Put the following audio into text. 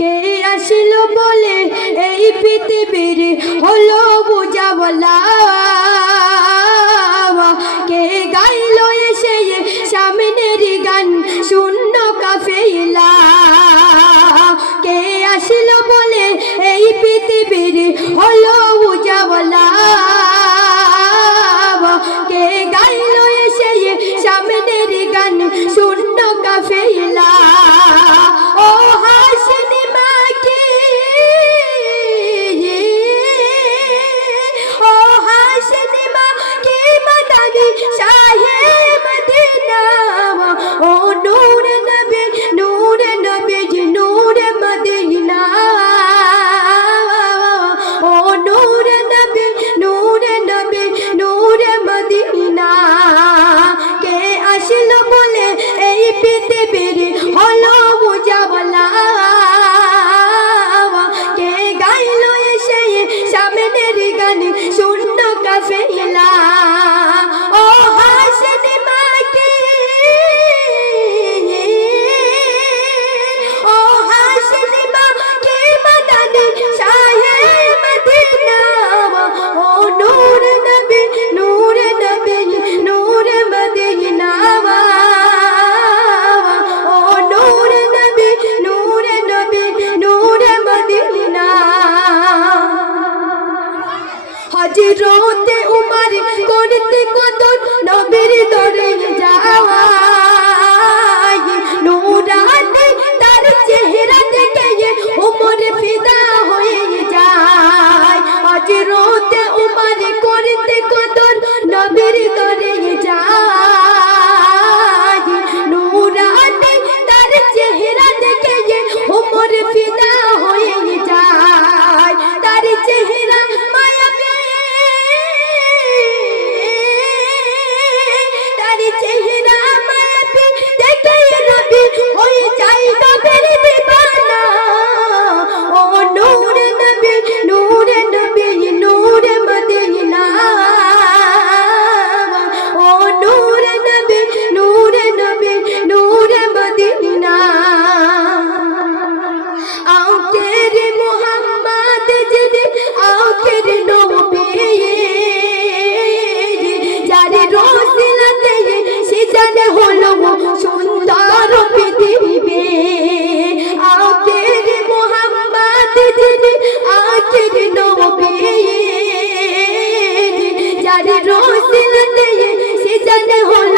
কে আসিল বলে এই পৃথিবীর হলো বুঝাবলা, কে গাইল এসে সামনের গান শূন্য কাফেলা। কে আসিল বলে এই পৃথিবীর হলো বুঝাবলা, কে গাইল এসে সামনের গান শূন্য কাফেলা। ও হাসিনি মাকে, ও হাসিনি মাকে মাদানি শাহে মদিনা, ও নূর নবী নূর মদিনা, ও নূর নবী নূর মদিনা। কে আসিল বলে এই পৃথিবীর হলো বুঝাবলা, কে গাইল এসে সামনের গান শূন্য কাফেলা। ও হাসিনি মাকে, ও হাসিনি মাকে মাদানি শাহে মদিনা, ও নূর নবী নূর মদিনা, ও নূর নবী নূর মদিনা। হযরতে উমর করতে কদর নবীর দরে যাওয়া, নূরানি তার চেহারা দেখে উমর ফিদা হয়ে যায়। হযরতে উমর করতে কদর নবীর দরে যায়, নূরানি তার চেহারা দেখে উমর ফিদা হয়ে যায়। তার চেহারা মায়াবী, তার চেহারা মায়াবী দেখে নবী হয়ে যায় নবীর দিওয়ানা। ও নূর নবী নূর মদিনা, ও নূর নবী নূর মদিনা। আখের মুহাম্মদ যিনি আখের নবী, যার রসিলাতে সিজানে হলো সুন্দর পৃথিবী। আখের মুহাম্মদ যিনি আখের নবী, যার রসিলাতে সিজানে হলো